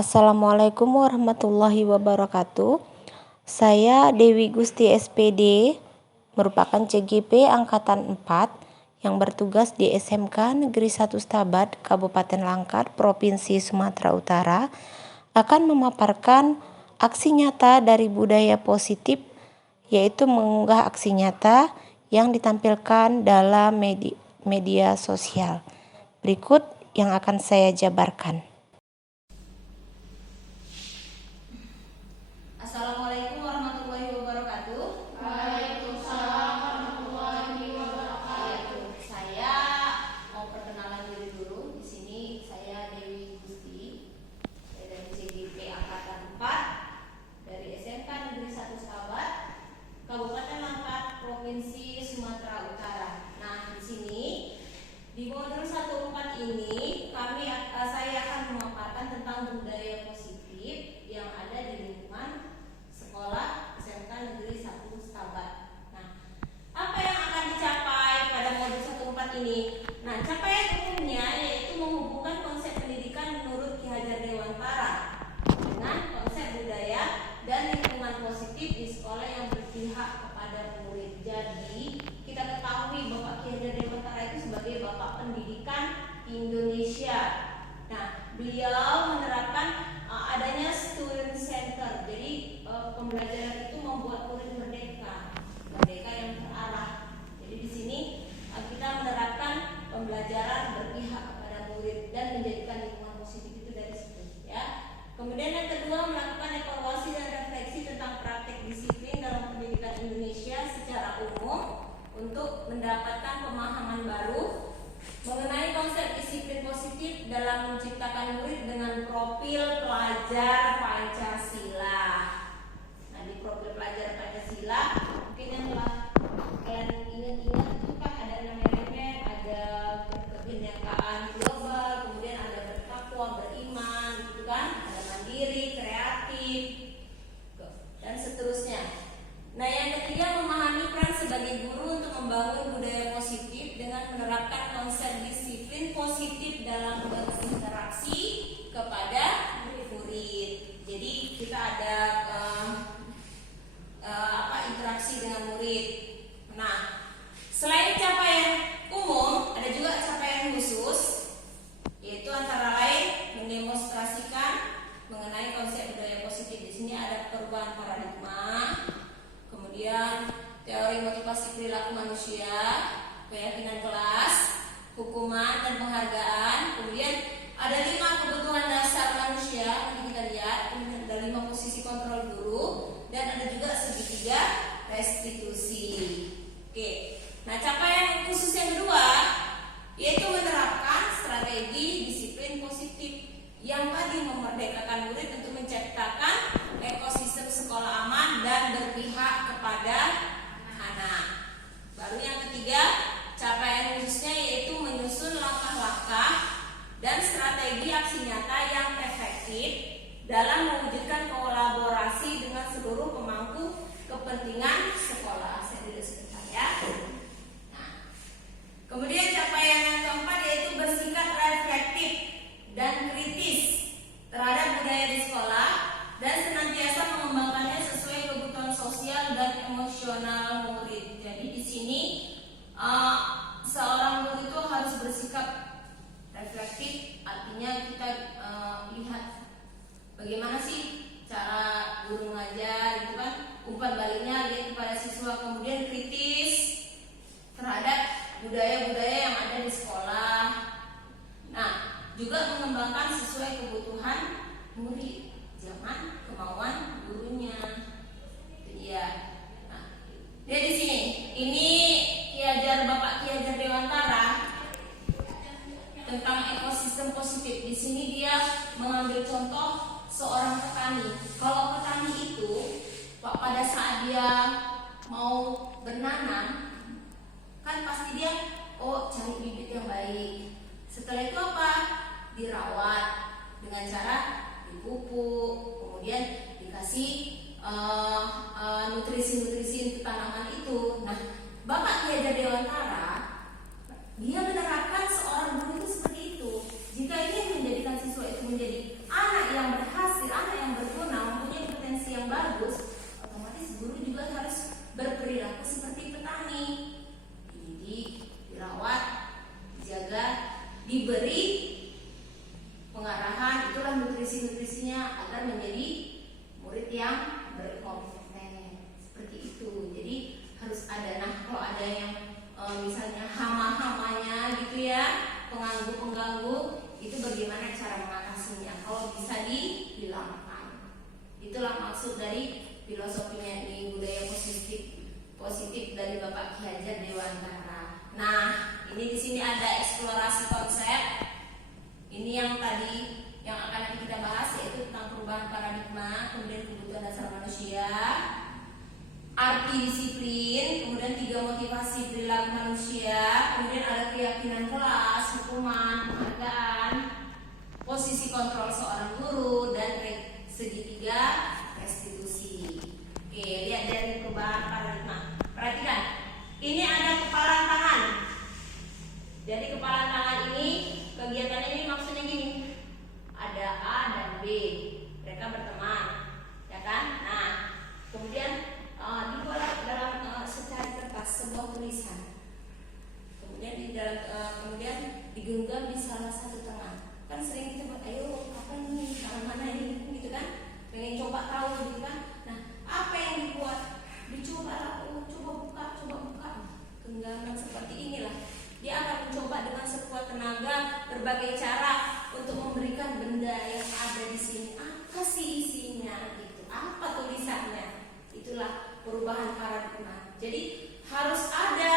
Assalamualaikum warahmatullahi wabarakatuh. Saya Dewi Gusti SPD, merupakan CGP Angkatan 4 yang bertugas di SMK Negeri 1 Stabat, Kabupaten Langkat, Provinsi Sumatera Utara, akan memaparkan aksi nyata dari budaya positif, yaitu mengunggah aksi nyata yang ditampilkan dalam media sosial. Berikut yang akan saya jabarkan. Assalamualaikum warahmatullahi wabarakatuh. Waalaikumsalam warahmatullahi wabarakatuh. Saya mau perkenalan diri dulu. Di sini saya Dewi Gusti, saya dari CGP Angkatan 4 dari SMK Negeri 1 Stabat, Kabupaten Langkat, Provinsi Sumatera Utara. Nah, di sini di modul 14 ini saya akan memaparkan tentang budaya positif yang ada di lingkungan sekolah SMK Negeri 1 Stabat. Nah, apa yang akan dicapai pada modul 14 ini? Nah, capaian umumnya yaitu menghubungkan konsep pendidikan menurut Ki Hajar Dewantara dengan konsep budaya dan lingkungan positif di sekolah yang berpihak kepada murid. Jadi, kita ketahui Bapak Ki Hajar Dewantara itu sebagai Bapak Pendidikan Indonesia. Nah, beliau menerapkan adanya student center. Jadi pembelajaran itu membuat murid merdeka yang terarah. Jadi di sini kita menerapkan pembelajaran berpihak kepada murid dan menjadikan lingkungan positif itu dari situ, ya. Kemudian yang kedua, melakukan evaluasi dan refleksi tentang praktik disiplin dalam pendidikan Indonesia secara umum untuk mendapatkan pemahaman baru mengenai konsep disiplin positif dalam menciptakan murid dengan profil pelajar Pancasila. Nah, di profil pelajar Pancasila mungkin yang telah kalian ingat-ingat itu kan ada namanya, ada kebinekaan global, kemudian ada bertakwa, beriman, gitu kan, ada mandiri, kreatif, dan seterusnya. Nah, yang ketiga, memahami peran sebagai guru untuk membangun budaya positif dengan menerapkan konsep disiplin positif dalam berinteraksi kepada murid. Jadi kita ada interaksi dengan murid. Nah, selain capaian umum, ada juga capaian khusus, yaitu antara lain mendemonstrasikan mengenai konsep budaya positif. Di sini ada perubahan paradigma, kemudian teori motivasi perilaku manusia, keyakinan kelas, hukuman dan penghargaan. Kemudian ada 5 kebutuhan dasar manusia, nanti kita lihat. Kemudian ada 5 posisi kontrol guru, dan ada juga segitiga restitusi. Oke. Nah, capaian khusus yang kedua yaitu menerapkan strategi disiplin positif yang tadi memerdekakan murid untuk menciptakan ekosistem sekolah aman dan berpihak kepada anak. Baru yang ketiga, capaian khususnya yaitu menyusun langkah-langkah dan strategi aksi nyata yang efektif dalam mewujudkan kolaborasi dengan seluruh pemangku kepentingan sekolah. Saya tulis sebentar, ya. Nah, kemudian capaian yang keempat yaitu bersikap reflektif dan kritis terhadap budaya di sekolah dan senantiasa mengembangkannya sesuai kebutuhan sosial dan emosional murid. Jadi di sini seorang guru itu harus bersikap reflektif, artinya kita lihat bagaimana sih cara guru mengajar, gitu kan, umpan baliknya lihat kepada siswa. Kemudian kritis terhadap budaya-budaya yang ada di sekolah. Nah, juga mengembangkan sesuai kebutuhan murid, jangan kemauan gurunya. Iya. Nah, dia di sini. Ini Bapak Ki Hajar Dewantara tentang ekosistem positif. Di sini dia mengambil contoh seorang petani. Kalau petani itu pada saat dia mau bernanam, kan pasti dia cari bibit yang baik. Setelah itu apa? Dirawat dengan cara dipupuk, kemudian dikasih nutrisi-nutrisi untuk tanaman itu. Nah, Bapak Ki Hajar Dewantara dia menerapkan seorang guru itu seperti itu. Jika ingin menjadikan siswa itu menjadi anak yang berharga aturlah nutrisi-nutrisinya agar menjadi murid yang berkompeten. Seperti itu. Jadi harus ada. Nah, kalau ada yang misalnya hama-hamanya gitu ya, pengganggu-pengganggu, itu bagaimana cara mengatasinya? Kalau bisa dihilangkan. Itulah maksud dari filosofinya ini, budaya positif dari Bapak Ki Hajar Dewantara. Nah, ini di sini ada eksplorasi konsep. Ini yang tadi yang akan nanti kita bahas, yaitu tentang perubahan paradigma, kemudian kebutuhan dasar manusia, arti disiplin, kemudian 3 motivasi perilaku manusia, kemudian ada keyakinan kelas, hukuman, penghargaan, posisi kontrol seorang guru, dan segitiga restitusi. Oke, lihat dari perubahan paradigma. Perhatikan, ini ada kepalan tangan. Jadi kepalan tangan ini, kegiatan ini maksudnya gini. Ada A dan B, mereka berteman, ya kan? Nah, kemudian dibuat dalam secari kertas sebuah tulisan. Kemudian digenggam di salah satu tangan. Kan sering kita buat, ayo apa nih, tangan mana ini, gitu kan? Pengen coba tahu gitu kan? Nah, apa yang dibuat? Dicoba, coba buka. Genggaman seperti inilah. Dia akan mencoba dengan sekuat tenaga berbagai cara untuk memberikan benda yang ada di sini. Apa sih isinya? Gitu. Apa tulisannya? Itulah perubahan paradigma. Jadi harus ada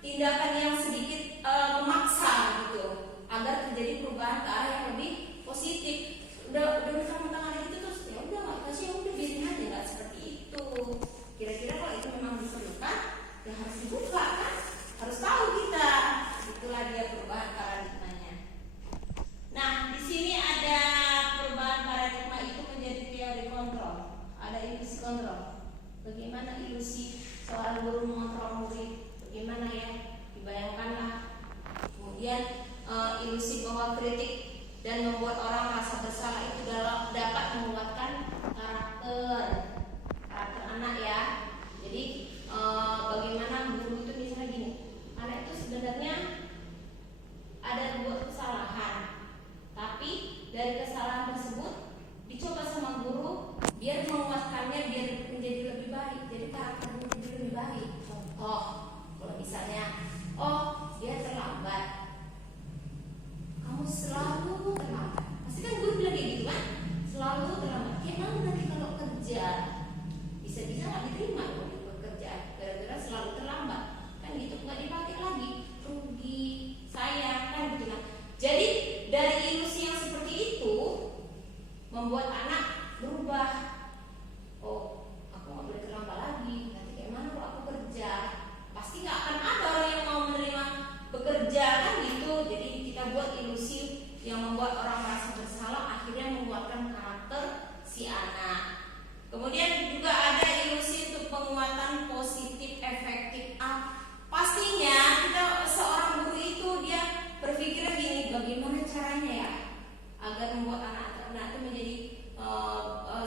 tindakan yang sedikit memaksa gitu, agar terjadi perubahan ke arah yang lebih positif. Udah sama tangan itu terus ya udah nggak kasih, ya udah biarin aja, nggak seperti itu. Kira-kira kalau itu memang diperlukan, ya harus dibuka kan, harus tahu kita. Itulah dia perubahan paradigmanya. Nah, di sini ada perubahan paradigma itu menjadi teori kontrol. Ada ilusi kontrol. Bagaimana ilusi seorang guru mengontrol murid? Bagaimana ya? Dibayangkanlah. Kemudian ilusi bahwa kritik dan membuat orang merasa bersalah itu dapat menguatkan karakter anak ya. Jadi bagaimana guru itu misalnya gini, anak itu sebenarnya ada buat kesalahan, tapi dari kesalahan tersebut dicoba sama guru biar menguatkannya, biar menjadi lebih baik, jadi karakternya menjadi lebih baik. Contoh, kalau misalnya, oh dia terlambat, kamu selalu terlambat, pasti kan guru bilang kayak gitu kan, selalu terlambat. Emang nanti kalau kerja bisa-bisa nggak diterima kalau di pekerjaan gara-gara selalu terlambat, kan gitu, nggak dipakai lagi, rugi saya kan gitu. Nah, jadi dari ilusi yang seperti itu membuat anak berubah. Oh, aku nggak boleh terlambat lagi. Nanti kayak mana kalau aku kerja? Pasti nggak akan ada orang yang mau menerima bekerja kan gitu. Jadi kita buat ilusi yang membuat orang merasa bersalah, akhirnya menguatkan karakter si anak. Kemudian juga ada ilusi untuk penguatan positif efektif. Pastinya kita seorang guru itu dia berpikir gini, bagaimana caranya ya agar membuat anak-anak itu menjadi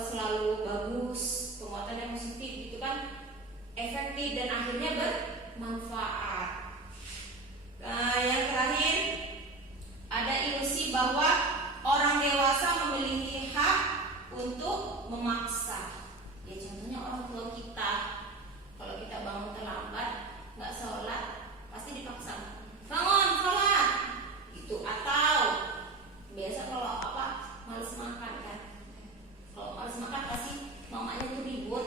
selalu bagus, penguatan yang positif gitu kan, efektif dan akhirnya bermanfaat. Yang terakhir ada ilusi bahwa orang dewasa memiliki hak untuk memaksa. Ya contohnya orang tua kita, kalau kita bangun terlambat, nggak sholat, pasti dipaksa. Bangun sholat, gitu. Atau biasa kalau males makan kan. Kalau males makan pasti mamanya tuh ribut,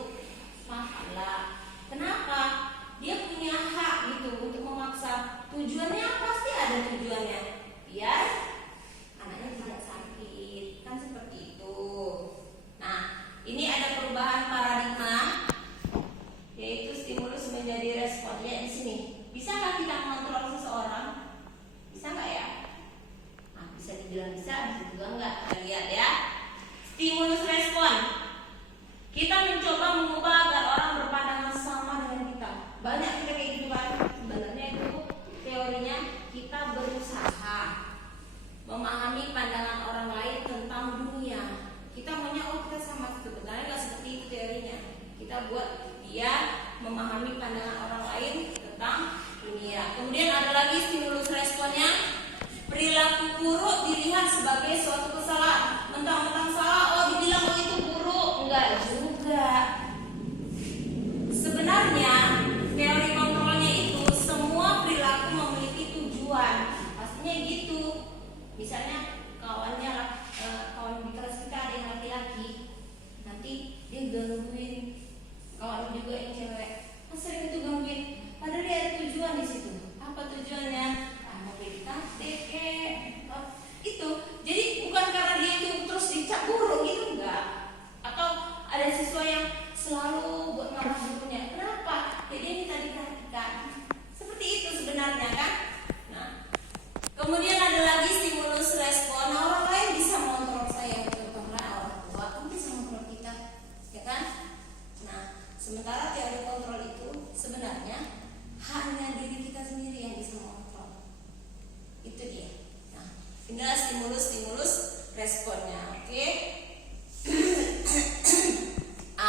makanlah. Kenapa? Dia punya hak gitu untuk memaksa. Tujuannya pasti ada tujuannya, biar anaknya tidak sakit, kan seperti itu. Nah, ini ada perubahan paradigma, yaitu stimulus menjadi respon. Ya di sini, bisakah kita mengontrol seseorang? Bisa nggak ya? Nah, bisa dibilang bisa, bisa juga nggak. Kita lihat ya. Stimulus respon. Kita mencoba mengubah agar orang berpandangan sama dengan kita. Banyak kita kayak gitu kan. Sebenarnya itu teorinya kita berusaha. perilaku buruk dilihat sebagai suatu kesalahan. Mentang-mentang salah, oh dibilang oh itu buruk. Enggak juga. Sebenarnya teori kontrolnya itu semua perilaku memiliki tujuan. Pastinya gitu. Misalnya kawan di kelas kita ada yang laki-laki, nanti dia gangguin kawan juga yang cewek. Sering itu gangguin. Padahal dia ada tujuan di situ. Apa tujuannya? Mau PDKT itu. Jadi bukan karena dia itu terus dicap buruk gitu, enggak. Atau ada siswa yang selalu buat marah gurunya. Kenapa? Jadi ini tadi perhatikan. Seperti itu sebenarnya kan. Nah, kemudian ada lagi stimulus respon. Nah, orang lain bisa mengontrol saya, contohnya orang tua kan bisa mengontrol kita, ya kan? Nah, sementara teori kontrol itu sebenarnya hanya diri kita sendiri yang bisa mengontrol. Itu dia. Nah, inilah stimulus responnya. Oke.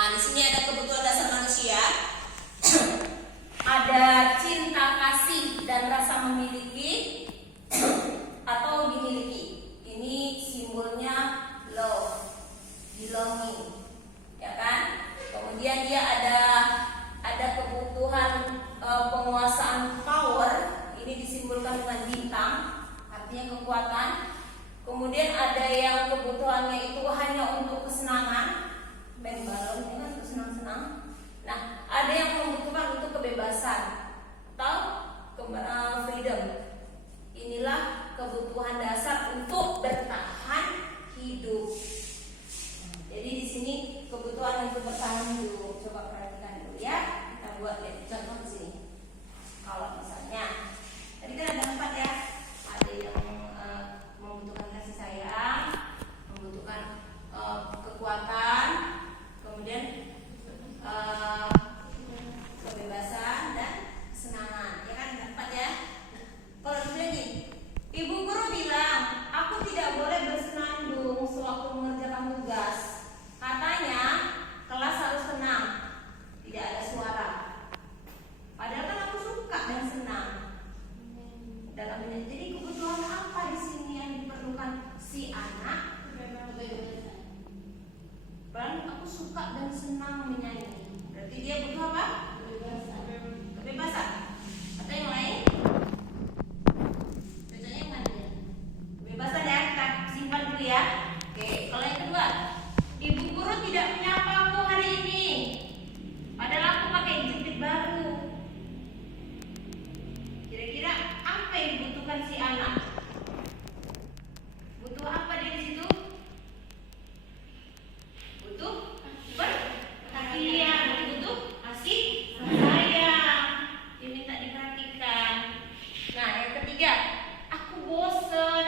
Di sini ada kebutuhan dasar manusia. Ada cinta kasih dan rasa memiliki atau dimiliki. Ini simbolnya love, belonging, ya kan? Kemudian dia ada kebutuhan penguasaan power. Ini disimbolkan dengan bintang, artinya kekuatan. Kemudian ada yang kebutuhannya itu hanya untuk kesenangan, main balon, ya kan, untuk senang-senang. Nah, ada yang membutuhkan untuk kebebasan atau freedom. Inilah kebutuhan dasar untuk bertahan hidup. Jadi di sini kebutuhan untuk bertahan hidup. Coba perhatikan dulu ya. Kita buat contoh di sini. Kalau misalnya tadi kan ada 4 ya. Ada yang membutuhkan kasih sayang, membutuhkan kekuatan, kemudian kebebasan dan kesenangan. Ya kan 4 ya. Kalau dibilang gini, ibu guru bilang aku tidak boleh bersenandung sewaktu mengerjakan tugas. Katanya kelas harus tenang, tidak ada suara. Padahal kan aku suka dan senang. Jadi kebutuhan apa di sini yang diperlukan si anak? Peran aku suka dan senang menyanyi. Berarti dia butuh apa? Kebebasan. Atau yang lain? Contohnya yang mana ya? Kebebasan ya, kita simpan dulu ya. Oke, kalau yang kedua, ibu guru tidak menyapa aku hari ini. Padahal aku pakai jepit baru. Kira-kira apa yang dibutuhkan si anak? Butuh apa dia di situ? Butuh perhatian, butuh kasih sayang. Diminta diperhatikan. Nah, yang ketiga, aku bosen.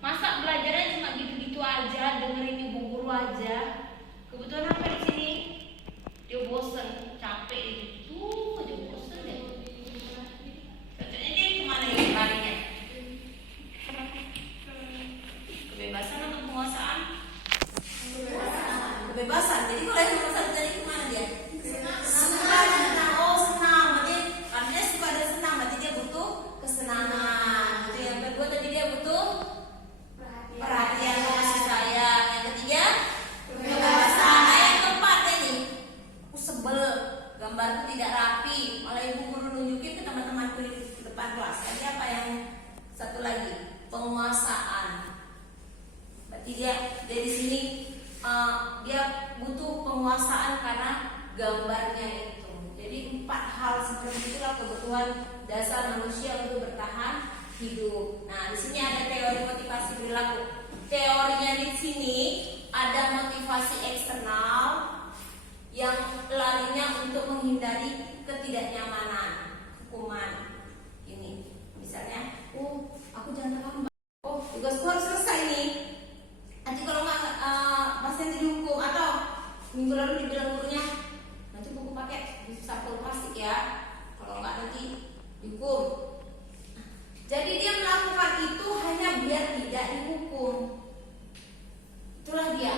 Masa belajarnya cuma gitu-gitu aja, dengerin ibu guru aja. Kebutuhan apa di sini? Dia bosen, capek itu aja bosen deh. Contohnya dia kemana ya larinya? Kebebasan atau penguasaan? Kebebasan. Jadi kalau yang nomor 1 tadi kemana dia? Senang. Oh, senang. Berarti artinya suka dan senang. Berarti dia butuh kesenangan. Itu yang kedua tadi dia butuh perhatian, kasih sayang. Yang ketiga kebebasan. Nah, yang keempat ini, aku sebel gambarku tidak rapi. Malah ibu guru nunjukin ke teman-temanku di depan kelas. Tadi apa yang satu lagi? Penguasaan. Berarti dia dari sini dia butuh penguasaan karena gambarnya itu. Jadi 4 hal seperti itulah kebutuhan dasar manusia untuk bertahan hidup. Nah, di sini ada teori motivasi perilaku. Teorinya di sini ada motivasi eksternal yang larinya untuk menghindari ketidaknyamanan, hukuman. Ini, misalnya, aku jangan terlambat. Tugasku harus selesai nih. Nanti kalau nggak pasti nanti dihukum. Atau minggu lalu dibilang gurunya nanti buku pakai sampul plastik ya, kalau nggak nanti dihukum. Jadi dia melakukan itu hanya biar tidak dihukum. Itulah dia.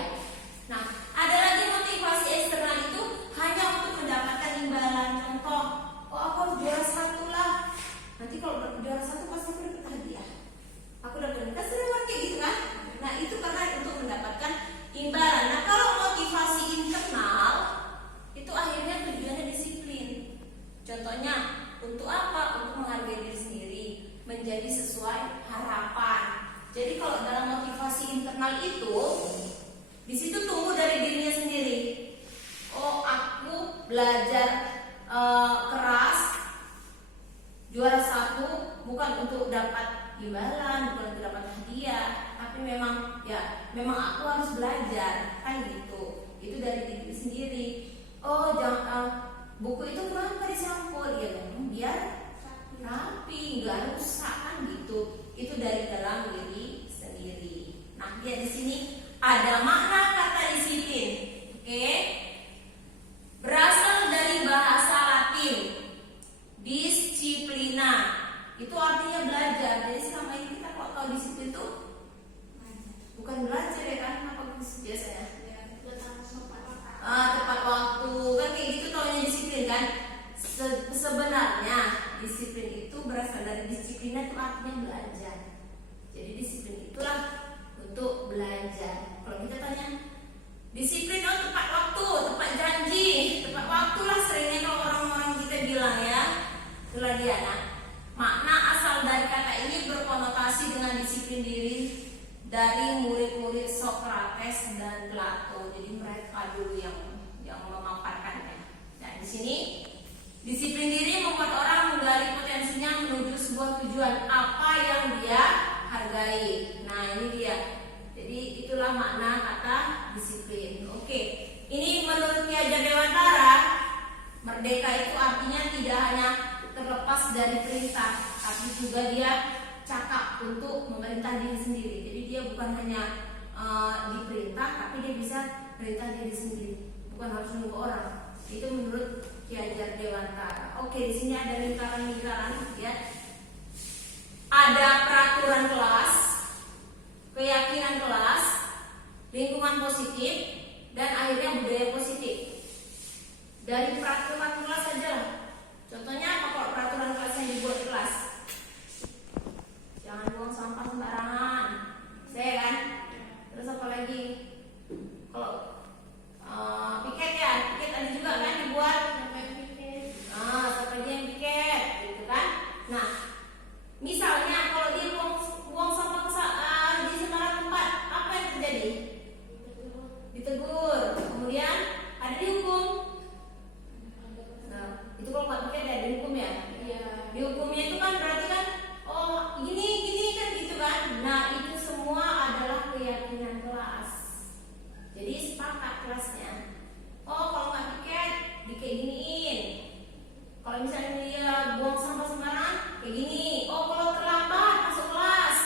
Nah, ada lagi motivasi eksternal itu hanya untuk mendapatkan imbalan. Contoh, aku harus juara 1 lah. Nanti kalau juara 1 pasti aku dapat hadiah. sekali itu, di situ tumbuh dari dirinya sendiri. Oh, aku belajar keras, juara 1 bukan untuk dapat imbalan, bukan untuk dapat hadiah, tapi memang aku harus belajar, kan gitu. Itu dari diri sendiri. Oh, buku itu kenapa disampul? Ya memang biar rapi, nggak rusak, kan gitu. Itu dari dalam diri sendiri. Nah, lihat di sini ada makna kata disiplin. Oke? Berasal dari bahasa Latin disciplina. Itu artinya belajar. Jadi selama ini kita kalau tahu disiplin itu bukan belajar ya kan? Apa biasanya? Tepat waktu kan kayak gitu taunya disiplin kan? Sebenarnya disiplin itu berasal dari disiplina, itu artinya belajar. Jadi disiplin itulah untuk belajar. Kalau kita tanya disiplin, tepat waktu, tepat janji, tepat waktu lah seringnya kalau orang-orang kita bilang ya. Itulah dia. Nah, makna asal dari kata ini berkonotasi dengan disiplin diri dari murid-murid Sokrates dan Plato. Jadi mereka dulu yang memaparkannya. Nah, di sini disiplin diri membuat orang menggali potensinya menuju sebuah tujuan apa yang dia hargai. Nah, ini dia. Jadi itulah makna kata disiplin. Oke, ini menurut Ki Hajar Dewantara, merdeka itu artinya tidak hanya terlepas dari perintah, tapi juga dia cakap untuk memerintah diri sendiri. Jadi dia bukan hanya diperintah, tapi dia bisa perintah diri sendiri, bukan harus menunggu orang. Itu menurut Ki Hajar Dewantara. Oke, di sini ada lingkaran-lingkaran, ya. Ada peraturan kelas, keyakinan kelas, lingkungan positif, dan akhirnya budaya positif. Dari peraturan kelas saja lah. Contohnya apa kalau peraturan kelas yang dibuat di kelas? Jangan buang sampah sembarangan, saya kan. Terus apa lagi? Kalau piket ada juga kan dibuat. Siapa aja yang piket, gitu kan? Nah, misalnya kalau dia buang sampah di sembarang tempat, apa yang terjadi? Ditegur, kemudian ada dihukum. Nah, itu kalau nggak piket ada dihukum ya? Iya. Dihukumnya itu kan berarti kan, oh gini kan gitu kan? Nah, itu semua adalah keyakinan kelas. Jadi sepakat kelasnya. Oh, kalau nggak piket, kayak giniin. Kalau misalnya dia buang sampah sembarangan, kayak gini. Oh, kalau terlambat masuk kelas,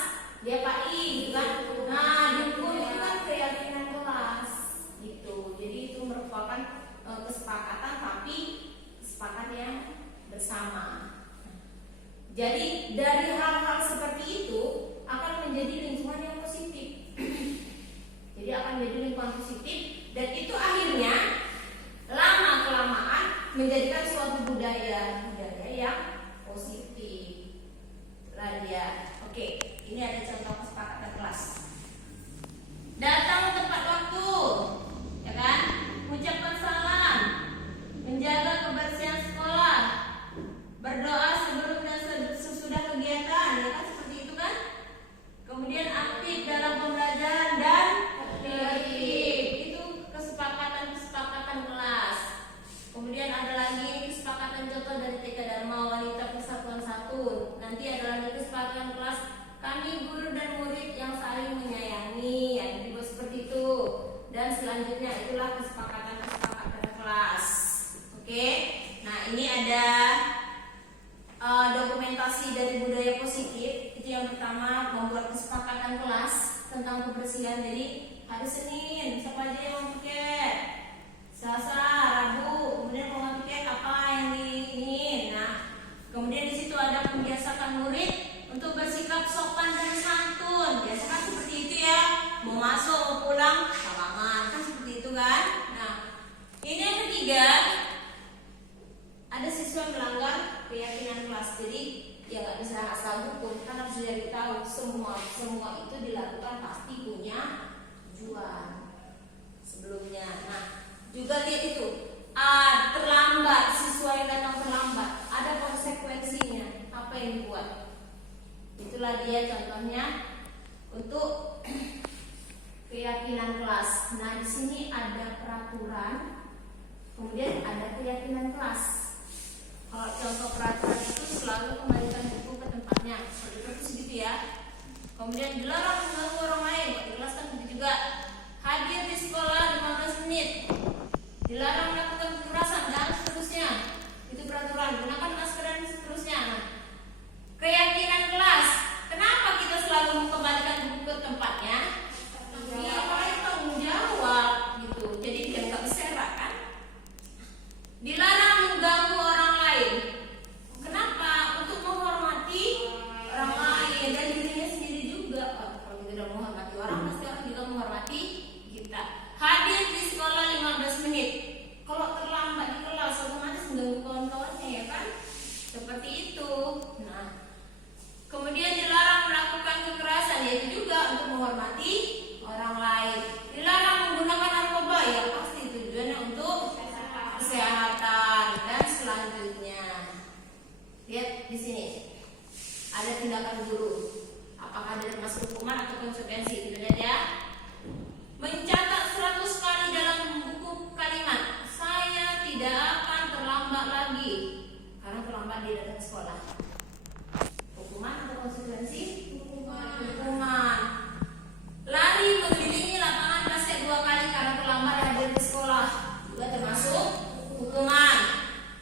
dia PAI, gitu kan? Nah, dihukum itu kan keyakinan kelas, gitu. Jadi itu merupakan kesepakatan, tapi kesepakatan yang bersama. Jadi dari hal-hal seperti itu akan menjadi lingkungan yang positif. Jadi akan menjadi lingkungan positif, dan itu akhirnya lama kelamaan menjadikan suatu budaya yang positif. Lah dia. Oke, ini ada contoh kesepakatan kelas. Datang tepat waktu, ya kan? Mengucapkan salam, menjaga kebersihan sekolah, berdoa sebelum dan sesudah kegiatan, ya kan, seperti itu kan? Kemudian aktif dalam pembelajaran dan kreatif. Itu kesepakatan kelas. Kemudian ada lagi kesepakatan contoh dari TK Dharma Wanita Persatuan Satu. Nanti ada lagi kesepakatan kelas kami guru dan murid yang saling menyayangi, ya, dibuat seperti itu. Dan selanjutnya itulah kesepakatan kelas. Oke. Nah, ini ada dokumentasi dari budaya positif. Itu yang pertama, membuat kesepakatan kelas tentang kebersihan. Jadi hari Senin siapa aja yang mau piket, Selasa, Rabu, kemudian kalau nggak piket apa yang diingin. Nah, kemudian di situ ada membiasakan murid untuk bersikap sopan dan santun. Biasa kan seperti itu ya, mau masuk mau pulang salaman, kan seperti itu kan. Nah, ini yang ketiga, ada siswa melanggar keyakinan kelas. Jadi ya nggak bisa asal hukum, kan harus jadi tahu semua itu dilakukan pasti punya tujuan sebelumnya. Nah, juga lihat itu, terlambat, siswa yang datang terlambat, ada konsekuensinya, apa yang dibuat. Itulah dia contohnya untuk keyakinan kelas. Nah, di sini ada peraturan, kemudian ada keyakinan kelas. Kalau contoh peraturan itu selalu kembalikan buku ke tempatnya, seperti itu gitu ya. Kemudian dilarang mengganggu orang lain, di kelas kan begitu juga. Hadir di sekolah 15 menit, dilarang melakukan kekerasan dan seterusnya. Itu peraturan, gunakan masker dan seterusnya. Nah, keyakinan kelas, kenapa kita selalu mengembalikan buku ke tempatnya? Biar orang itu tanggung jawab gitu. Jadi biar nggak berserak kan. Dilarang mengganggu orang lain. Kenapa? Untuk menghormati orang lain dan dirinya sendiri juga. Kalau kita udah menghormati orang, pasti orang juga menghormati kita. Hadir di sekolah 15 menit. Kalau terlambat di kelas, otomatis mengganggu kawan-kawannya ya kan? Seperti itu. Nah, kemudian dilarang melakukan kekerasan, yaitu juga untuk menghormati orang lain. Dilarang menggunakan narkoba, ya pasti tujuannya untuk kesehatan. Dan selanjutnya, lihat di sini ada tindakan guru. Apakah ada termasuk hukuman atau konsekuensi? Kita lihat ya. Mencatat 100 kali dalam buku kalimat, saya tidak akan terlambat lagi. Karena terlambat dia datang ke sekolah. Hukuman atau konsekuensi? Hukuman. Lari mengelilingi lapangan basket 2 kali karena terlambat hadir di sekolah, juga termasuk hukuman.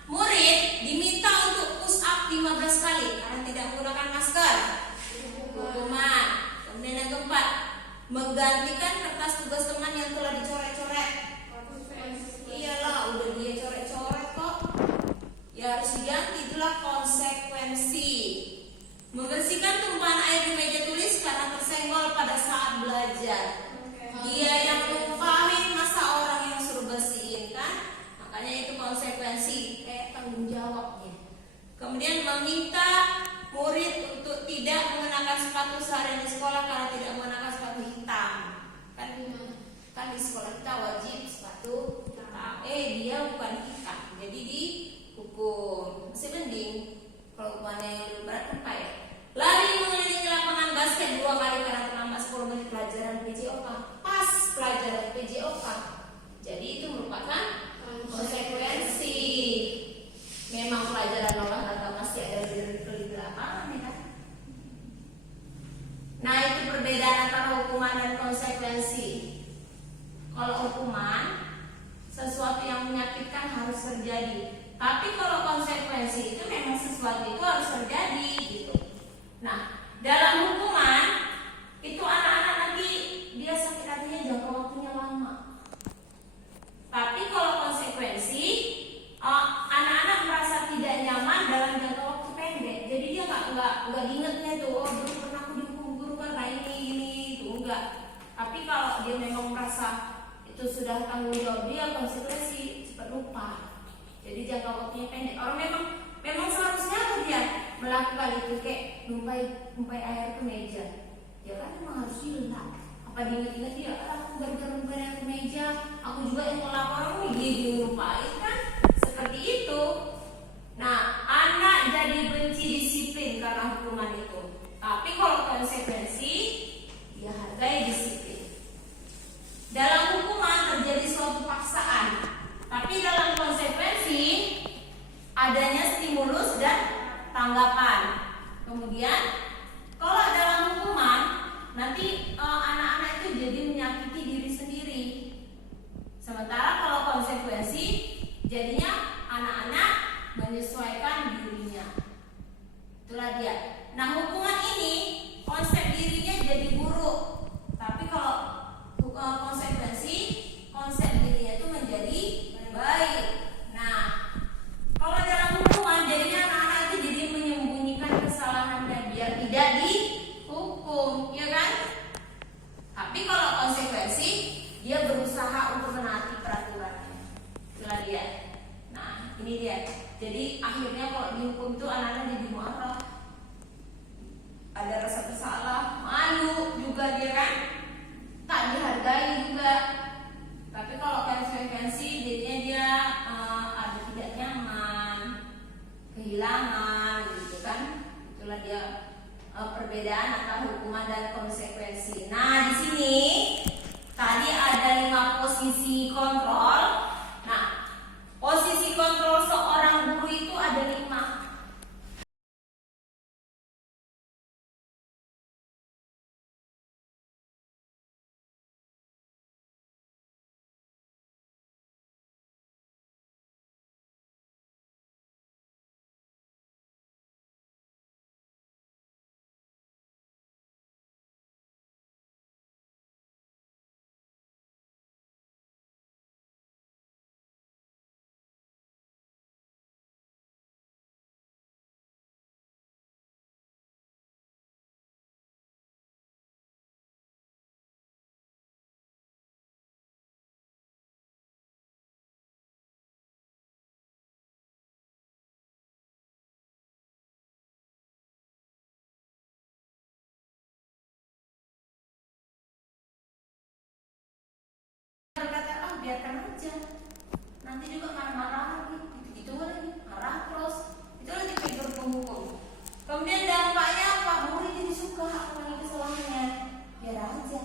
Murid diminta untuk push up 15 kali karena tidak menggunakan masker, hukuman. Kemudian yang keempat, menggantikan kertas tugas teman yang telah dicoret-coret. Iyalah, udah dia coret-coret kok, ya harus diganti, itulah konsekuensi. Membersihkan tumpahan air di meja tulis karena tersenggol pada saat belajar. Dia yang numpahin, masa orang yang suruh bersihin kan? Makanya itu konsekuensi, kayak tanggung jawabnya. Kemudian meminta murid untuk tidak mengenakan sepatu seharian di sekolah karena tidak mengenakan sepatu hitam. Kan di sekolah kita wajib sepatu hitam. Dia bukan hitam, jadi dihukum. Masih mending kalau hukumannya yang lebih berat kan payah. Lari mengelilingi lapangan basket 2 kali karena terlambat 10 menit pelajaran PJOK. Pas pelajaran PJOK. Jadi itu merupakan konsekuensi. Memang pelajaran olahraga masih ada di lapangan ya kan? Nah, itu perbedaan antara hukuman dan konsekuensi. Kalau hukuman, sesuatu yang menyakitkan harus terjadi. Tapi kalau konsekuensi itu memang sesuatu itu harus terjadi gitu. Nah, dalam hukuman itu anak-anak nanti dia sakit hatinya jangka waktunya lama. Tapi kalau konsekuensi, anak-anak merasa tidak nyaman dalam jangka waktu pendek. Jadi dia nggak diingetnya tuh, oh dulu pernah aku dihukum guru karena ini itu enggak. Tapi kalau dia memang merasa itu sudah tanggung jawab dia, konsekuensi cepat lupa. Jadi jangka waktunya pendek. Orang memang seharusnya tuh dia melakukan itu, kayak numpai air ke meja. Ya kan memang harus hilang. Apa diingat-ingat dia? Aku gara-gara numpai air ke meja, aku juga yang melapor dia lupain kan? Seperti itu. Nah, anak jadi benci disiplin karena hukuman itu. Tapi kalau konsekuensi, dia hargai disiplin. Dalam hukuman terjadi suatu paksaan. Tapi dalam konsekuensi adanya stimulus dan tanggapan. Kemudian kalau dalam hukuman nanti anak-anak itu jadi menyakiti diri sendiri. Sementara kalau konsekuensi jadinya anak-anak menyesuaikan dirinya. Itulah dia. Nah, hukuman ini konsep dirinya jadi buruk. Tapi kalau konsekuensi, konsep dirinya itu menjadi baik. Nah, kalau dalam hukuman jadinya anak-anak itu jadi menyembunyikan kesalahannya biar tidak dihukum, ya kan? Tapi kalau konsekuensi, dia berusaha untuk menaati peraturannya. Itulah dia. Nah, ini dia. Jadi akhirnya kalau dihukum itu anak-anak jadi marah, ada rasa bersalah, malu juga dia kan, tak dihargai juga. Tapi kalau konsekuensi jadinya dia ada tidak nyaman, kehilangan gitu kan. Itulah dia perbedaan antara hukuman dan konsekuensi. Nah, di sini biarkan aja. Nanti juga marah-marah lagi, gitu-gitu lagi, marah terus. Itu lagi figur penghukum. Kemudian dampaknya apa? Murid jadi suka mengulangi kesalahannya. Biar aja.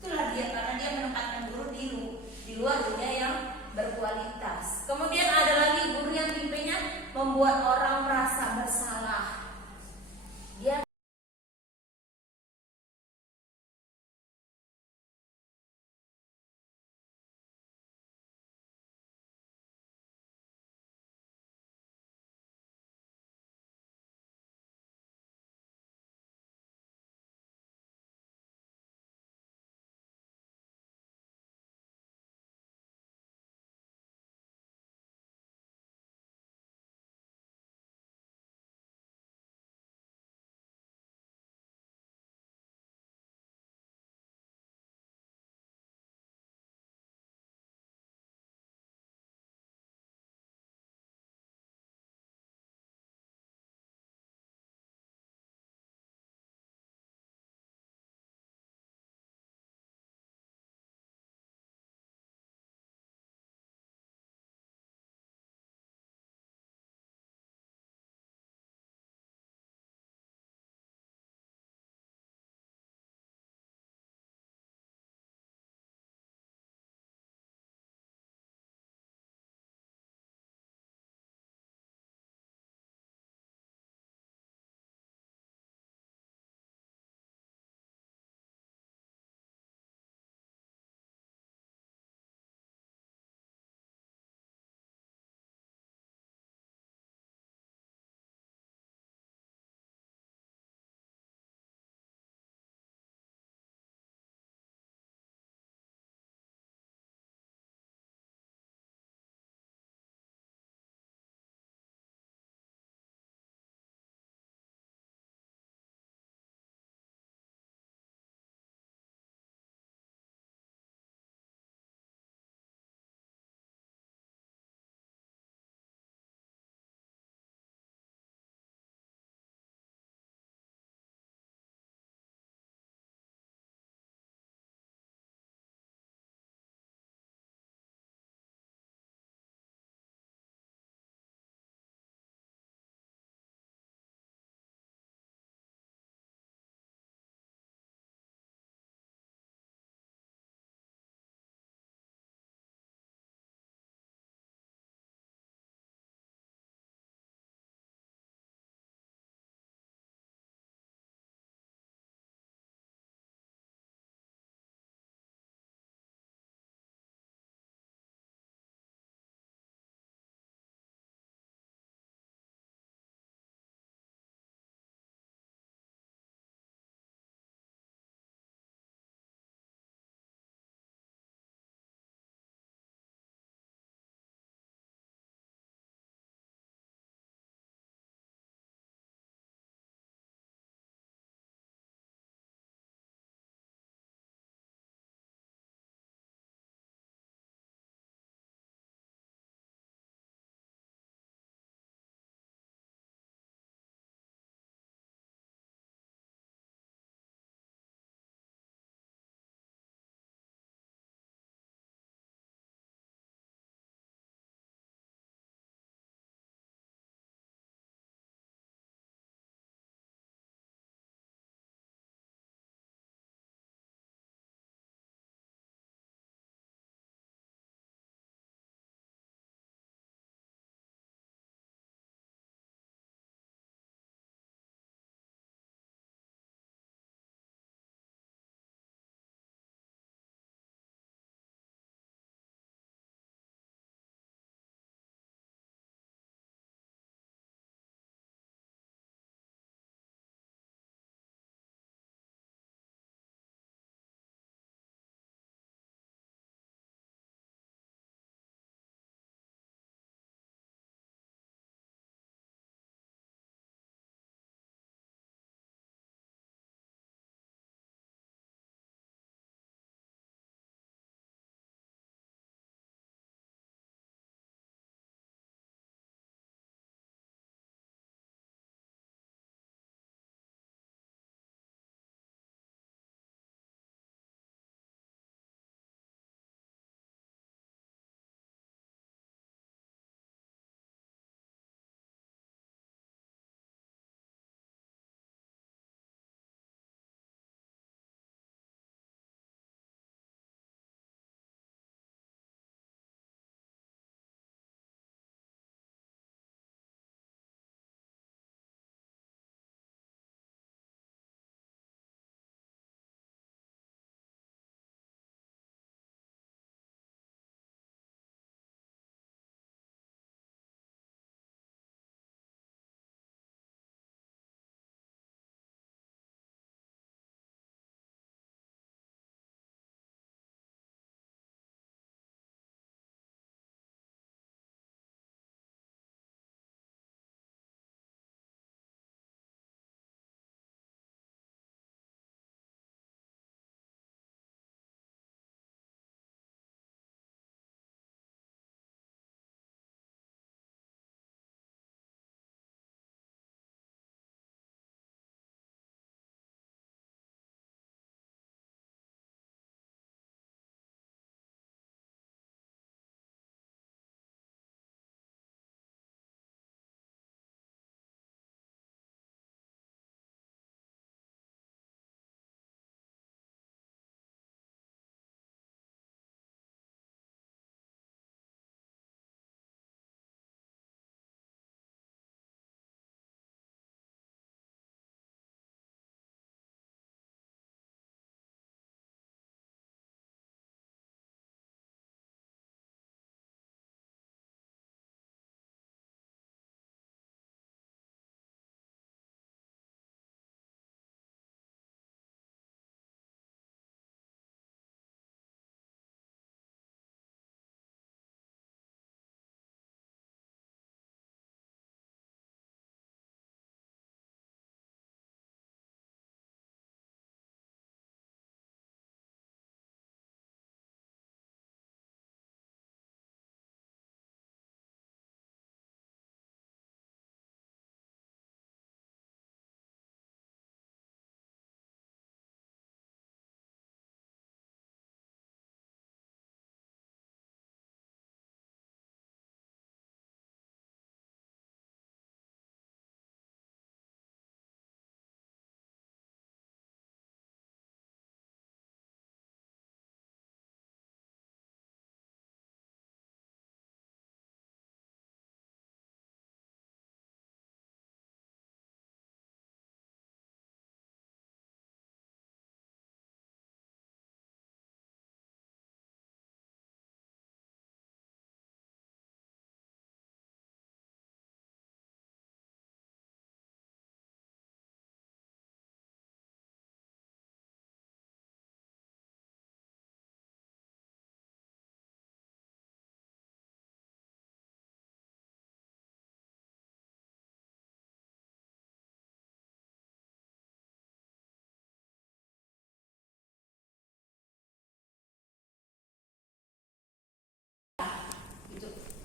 Itulah dia, karena dia menempatkan guru di luar dunia yang berkualitas. Kemudian ada lagi guru yang tipenya membuat orang merasa bersalah. Dia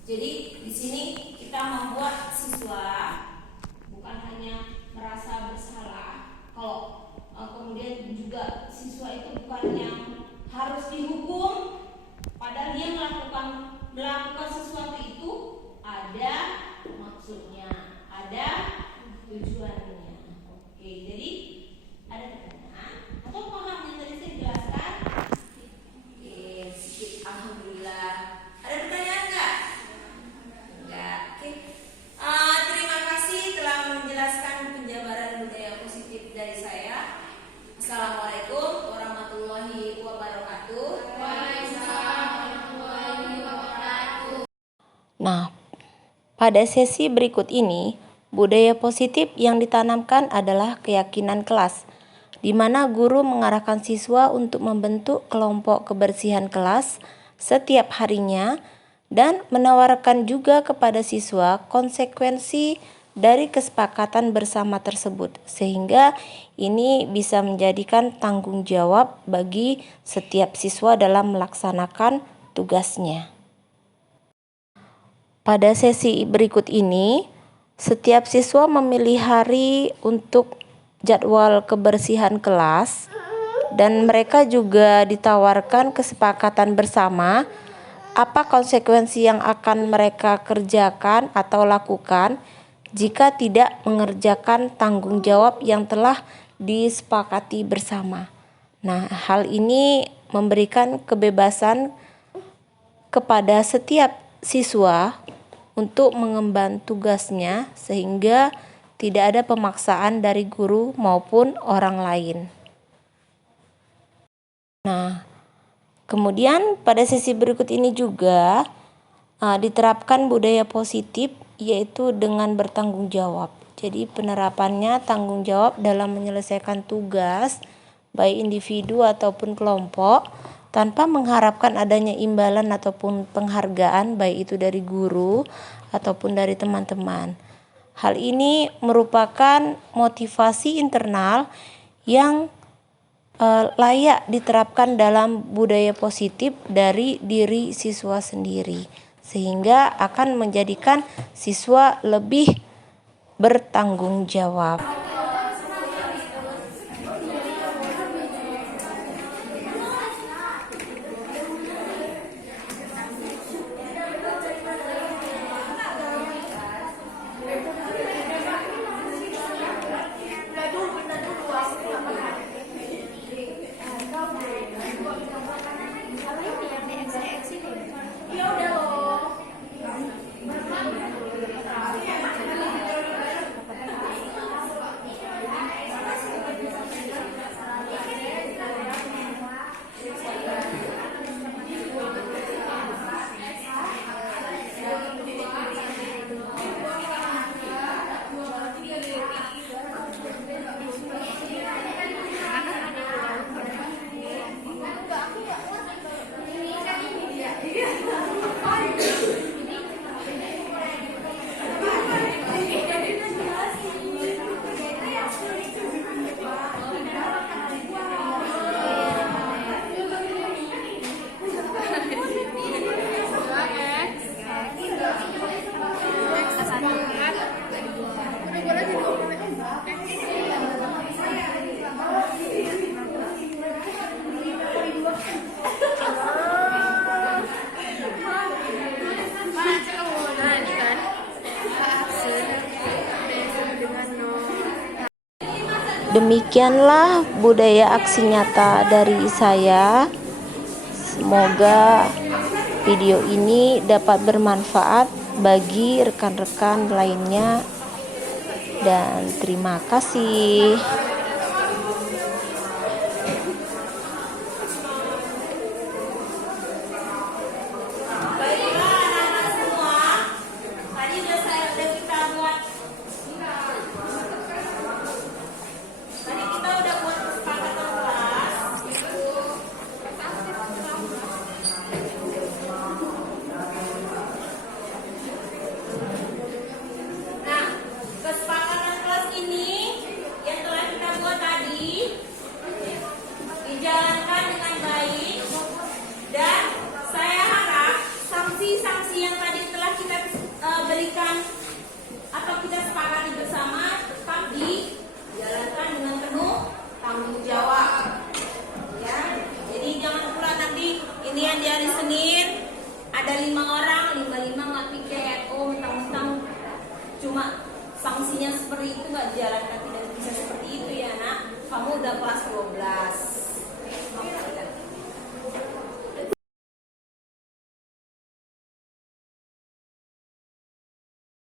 Jadi di sini kita membuat siswa bukan hanya merasa bersalah, kalau kemudian juga siswa itu bukan yang harus dihukum, padahal dia melakukan sesuatu itu ada maksudnya, ada tujuannya. Oke, jadi ada pertanyaan atau paham yang tadi saya jelaskan? Oke, sedikit alhamdulillah. Ada pertanyaan nggak? Enggak. Oke. Terima kasih telah menjelaskan penjabaran budaya positif dari saya. Assalamualaikum warahmatullahi wabarakatuh. Waalaikumsalam warahmatullahi wabarakatuh. Nah, pada sesi berikut ini, budaya positif yang ditanamkan adalah keyakinan kelas, di mana guru mengarahkan siswa untuk membentuk kelompok kebersihan kelas setiap harinya dan menawarkan juga kepada siswa konsekuensi dari kesepakatan bersama tersebut, sehingga ini bisa menjadikan tanggung jawab bagi setiap siswa dalam melaksanakan tugasnya. Pada sesi berikut ini, setiap siswa memilih hari untuk jadwal kebersihan kelas dan mereka juga ditawarkan kesepakatan bersama apa konsekuensi yang akan mereka kerjakan atau lakukan jika tidak mengerjakan tanggung jawab yang telah disepakati bersama. Nah, hal ini memberikan kebebasan kepada setiap siswa untuk mengemban tugasnya sehingga tidak ada pemaksaan dari guru maupun orang lain. Nah, kemudian pada sesi berikut ini juga diterapkan budaya positif, yaitu dengan bertanggung jawab. Jadi penerapannya tanggung jawab dalam menyelesaikan tugas baik individu ataupun kelompok tanpa mengharapkan adanya imbalan ataupun penghargaan baik itu dari guru ataupun dari teman-teman. Hal ini merupakan motivasi internal yang layak diterapkan dalam budaya positif dari diri siswa sendiri, sehingga akan menjadikan siswa lebih bertanggung jawab. Demikianlah budaya aksi nyata dari saya. Semoga video ini dapat bermanfaat bagi rekan-rekan lainnya, dan terima kasih. Baiklah anak-anak semua, tadi udah kita buat. Tadi kita udah buat kesepakatan kelas. Nah, kesepakatan kelas ini yang telah kita ada 5 orang, 5-5 nggak piket. Oh, mentang-mentang cuma sanksinya seperti itu nggak dijalankan, tidak bisa seperti itu ya nak. Kamu udah kelas